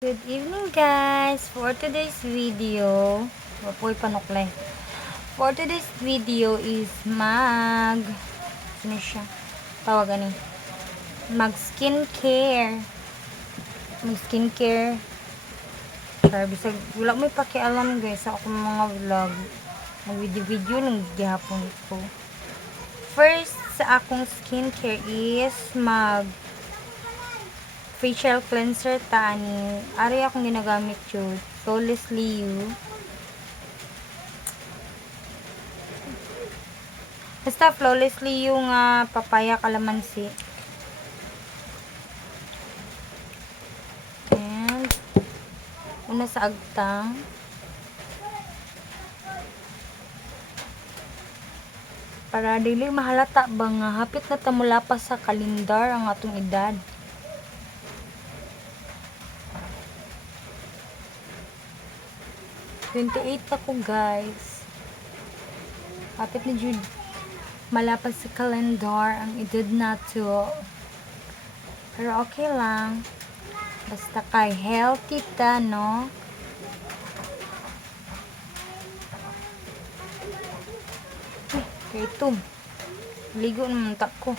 Good evening guys! For today's video, wapoy panuklay. For today's video is ano siya? Tawag ani. Mag skincare. Mag skincare. Sure, bisag wala mo pakialam guys sa akong mga vlog. Mag video lang gihapon ko. First sa akong skincare is mag facial cleanser ta ani. Ari akong ginagamit yun. Flawless Liu. Basta Flawless Liu nga papaya kalamansi. And una sa agtang. Para dili mahalata ba nga hapit na ta mulapas sa kalendar ang atong edad. "28 ako guys. Hapit na jud malapas sa kalendar ang edad nato. Pero okay lang. Basta kay healthy ta, no? Kay ito. Ligo naman ta ko.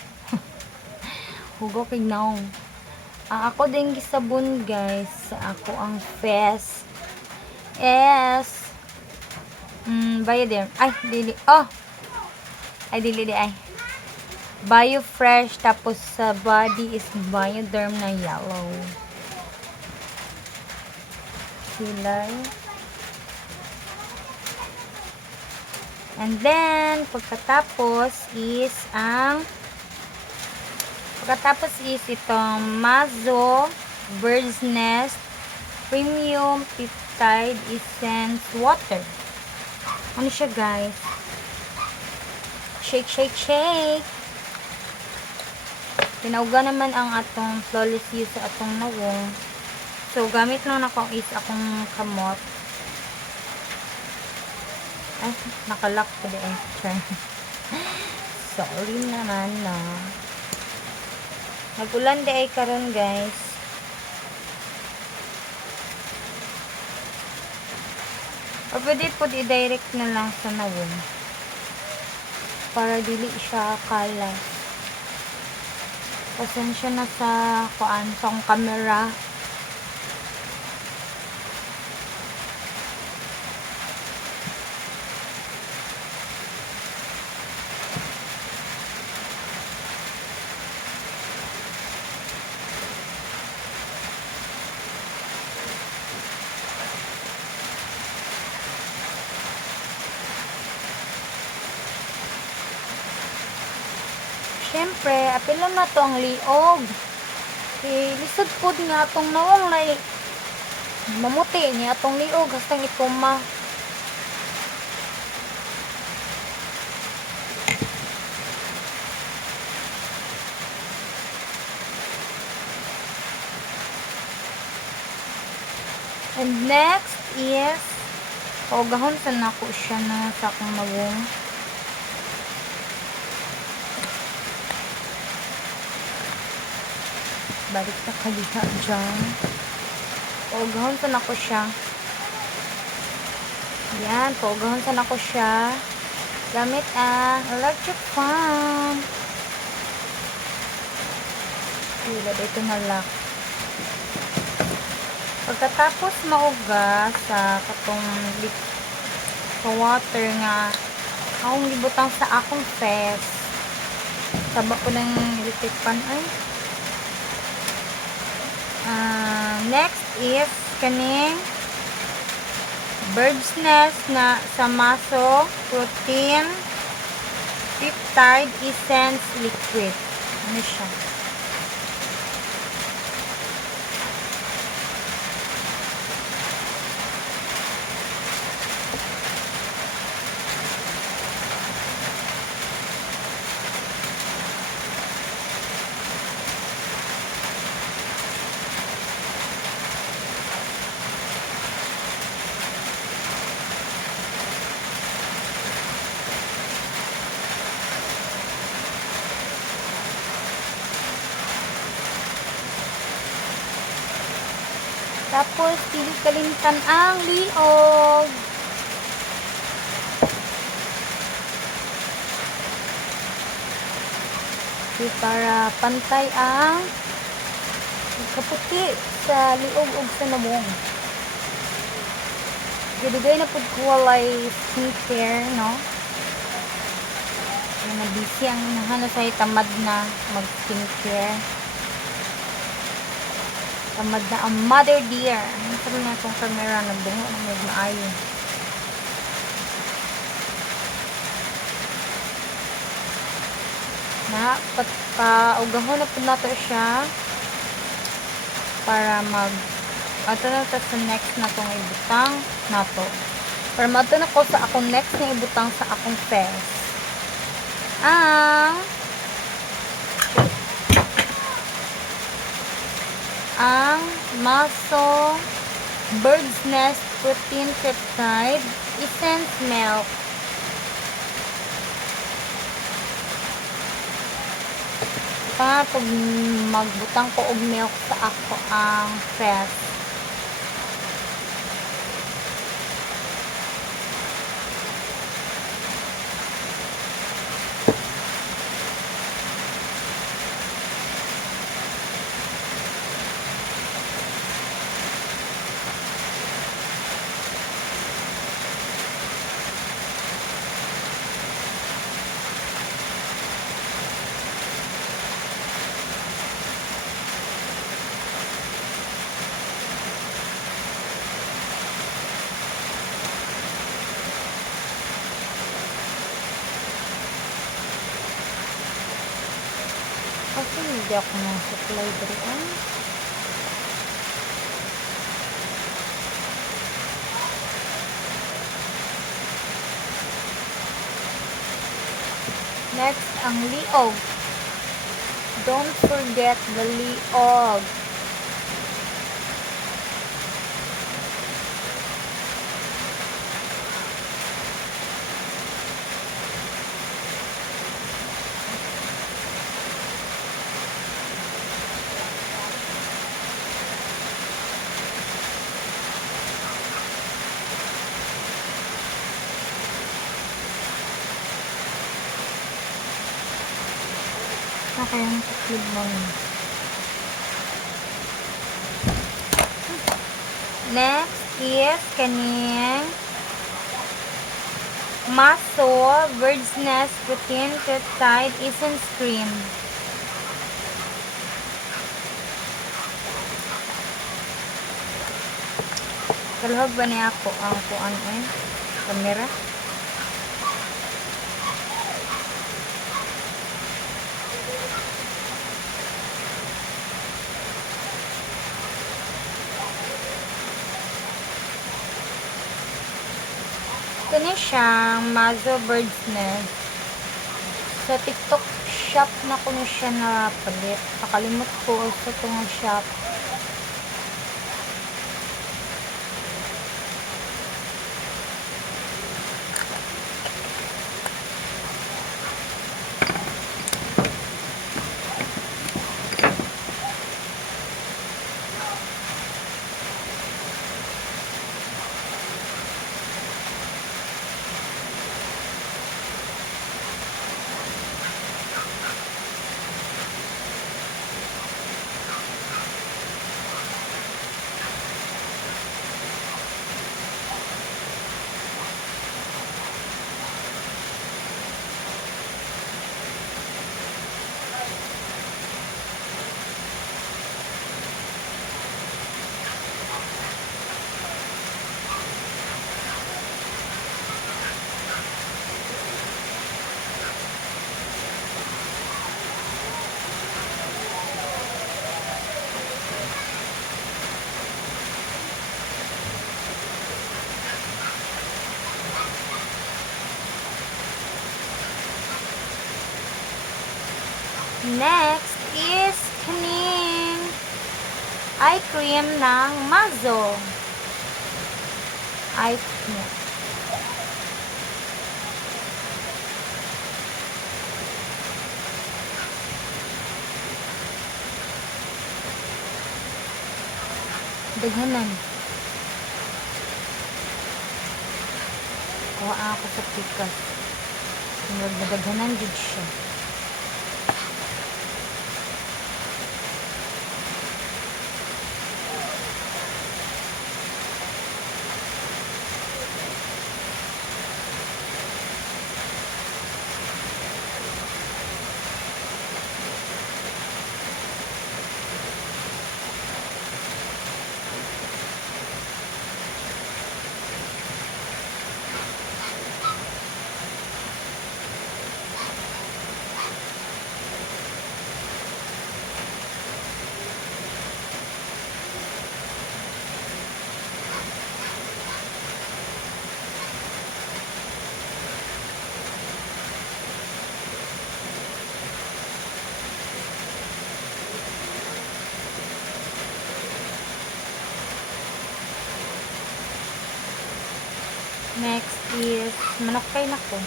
Hugo kay naong. Ang ako din gisabon guys. Sa ako ang face. Yes. Bioderm. Ay, dili. Oh. Ay, dili di ay. Biofresh. Tapos sa body is Bioderm na yellow. Kilay. And then, pagkatapos is itong Mazo Bird's Nest Premium Peptide Essence Water. Ano siya guys? Shake, shake, shake. Tinauga naman ang atong Flawless Liu sa atong nawong. So, gamit lang ako is akong kamot. Ay, nakalak pa din. Sorry naman, no. Nagulan di ay karon guys. O pwede po i-direct na lang sa nawong. Para dili siya kalas. Pasensya na sa kuan sa akong camera. Siyempre, apilo na to ang liog. Lisod po nga atong nawong na mamuti niya atong liog. Hastang ituma. And next is pagahon sa nako siya na sa akong nawong. Balik na kaliha dyan. Pagahon sa nako siya. Yan, pagahon sa nako siya. Gamit ang electric fan. Hila, dito na lock. Pagkatapos mauga sa katong water nga akong libutang sa akong face. Saba ko ng electric fan ay. Next is kaning Bird's Nest na sa Mazo Protein Peptide Essence Liquid. Ano siya? Tapos, dili kalimtan ang liog. Okay, para pantay ang kaputi sa liog o sa namong. Dugay na pud ko walay skincare, no? Kaya na busy ang inahan sa tamad na mag skincare. Tamad na ang mother dear. Sabi na itong camera nagdungo na may maayo. Na pa-ugahon na po nato siya para ato na sa next na itong ibutang nato. Para mato na ko sa akong next na ibutang sa akong face. Ang Maso Bird's Nest Protein Peptide Essence Milk. Pag magbutang ko og milk sa ako ang face. Kasi hindi ako na-supply dito. Next, ang liog. Don't forget the liog. Kayang tuklid mo. Next is kaning Maso Bird's Nest Protein Peptide Essence Cream. Kalhog ba niya ako ang kuan camera? Ito na siyang Maso Bird's Nest. Sa TikTok shop na ko na siya napalit. Nakalimot ko sa itong shop. Next is kaning eye cream ng Maso. Eye cream. Daghanan. Kuha ako sa pikas. Nagdaghanan gid siya. Next is manok kay nako.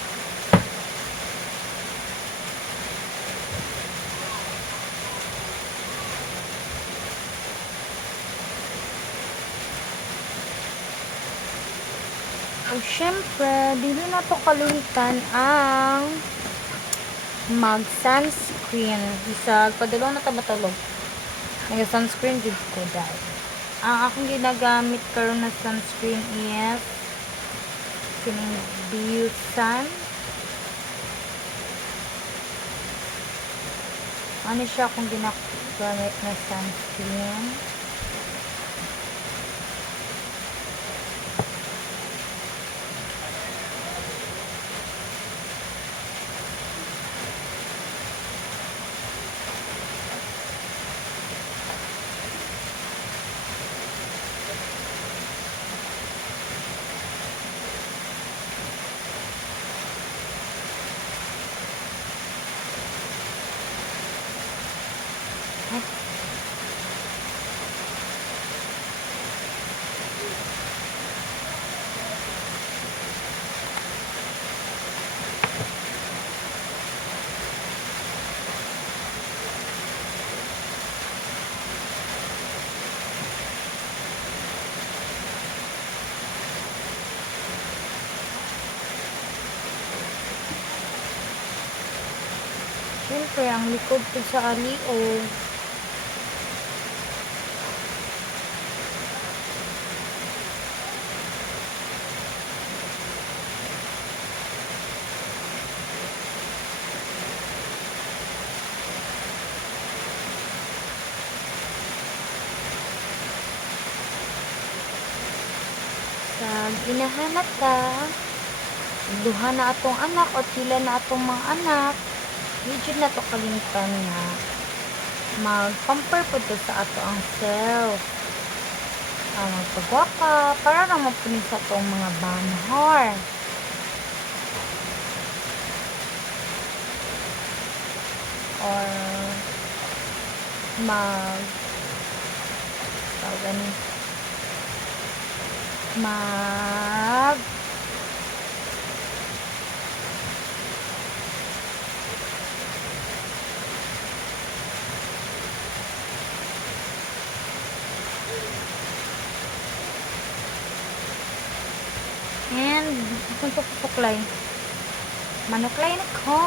O syempre, dili na to kalimutan ang mag sunscreen. Isag padalo na ta matulog. Nag sunscreen jud ko dahil. Ang akong ginagamit karon na sunscreen is kining Biosan. Ano siya kung ginagamit na sunscreen? Siyempre, ang likod ko sa alio. Sa ginahanap ka, duha na atong anak o sila na atong mga anak. Medyo na to kalimtan nga mag-pamper po to sa ato ang self. Magpagwapa para lang mapunin sa atong mga banhor. Or mag and kung pupuklay manuklay na ko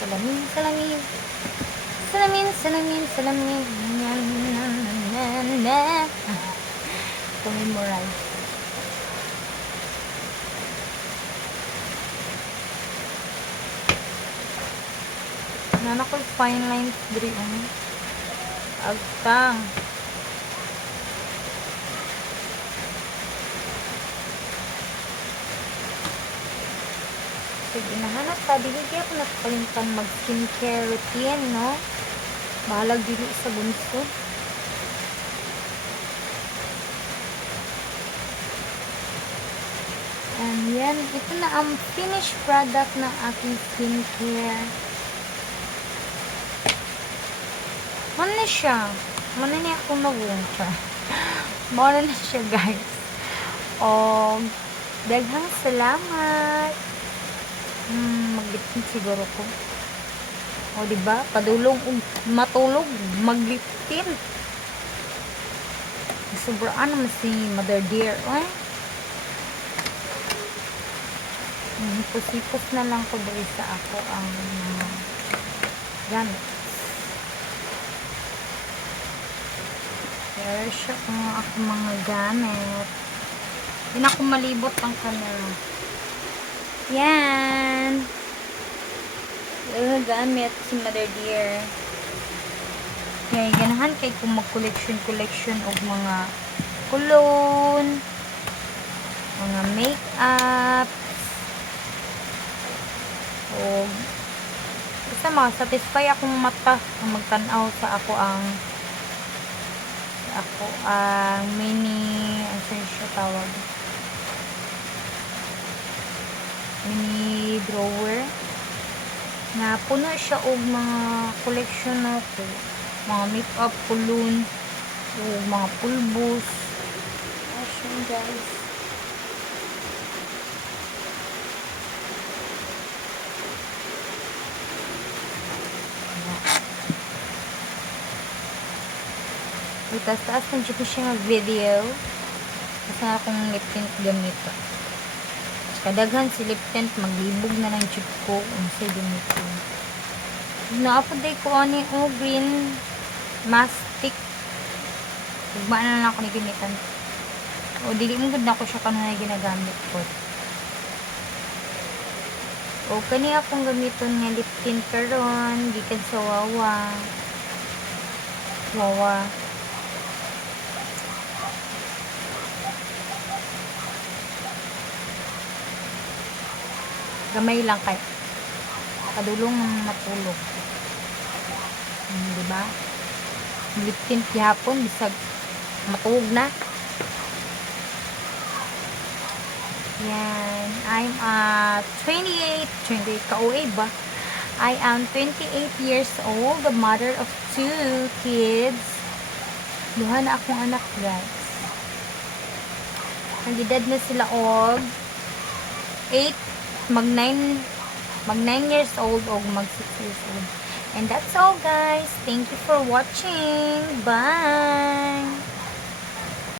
salamin salamin salamin salamin salamin to memorize. Nana ko fine lines diri agtang ginahanap ka, dili kaya ko nakalimutan mag skincare routine, no? Bahalag dili sa bunso. And yan, ito na ang finished product ng aking skincare. Ano na siya? Ano niya akong mag-winter? Muna na siya, guys. O, daghang salamat. Mag-bitin siguro ko. O, O, diba? Padulong ug matulog, magliptin. Sobraan naman si Mother Dear. Ay. Hipos-hipos na lang ko dahil sa ako ang mga gamit. Pero siya ang ako mga gamit. Hindi na ako malibot ang camera. Yan. Gamit si Mother Dear. Kaya ganahan kay kung mag-collection og mga cologne, mga make-up, o basta makasatisfy akong mata ang magtanaw sa ako ang mini, ano siya tawag, mini drawer na puno siya og mga collection ko, mga makeup, cologne, o mga pulbos. Ayan guys. Taas-taas ng ko siya ng video. Kasi akong lip tint gamito. Kadaghan si lip tint, maglibog na ng chip ko kung sa gamito. Naapaday ko ani green mastic. Ugma na lang ako ni gamitan. O dili mo gud na ko siya kanunay ginagamit ko. O kani akong gamiton nga lip tint karon gikan sa Wawa. Gamay lang kay kadulong matulog. Diba? Lip tint gihapon bisag matulog na. Yan. I'm 28 ka-OA ba? I am 28 years old, the mother of 2 kids. Duha na akong anak, guys. Nagidad na sila og 8, mag 9 years old o mag 6 years old. And that's all, guys. Thank you for watching. Bye!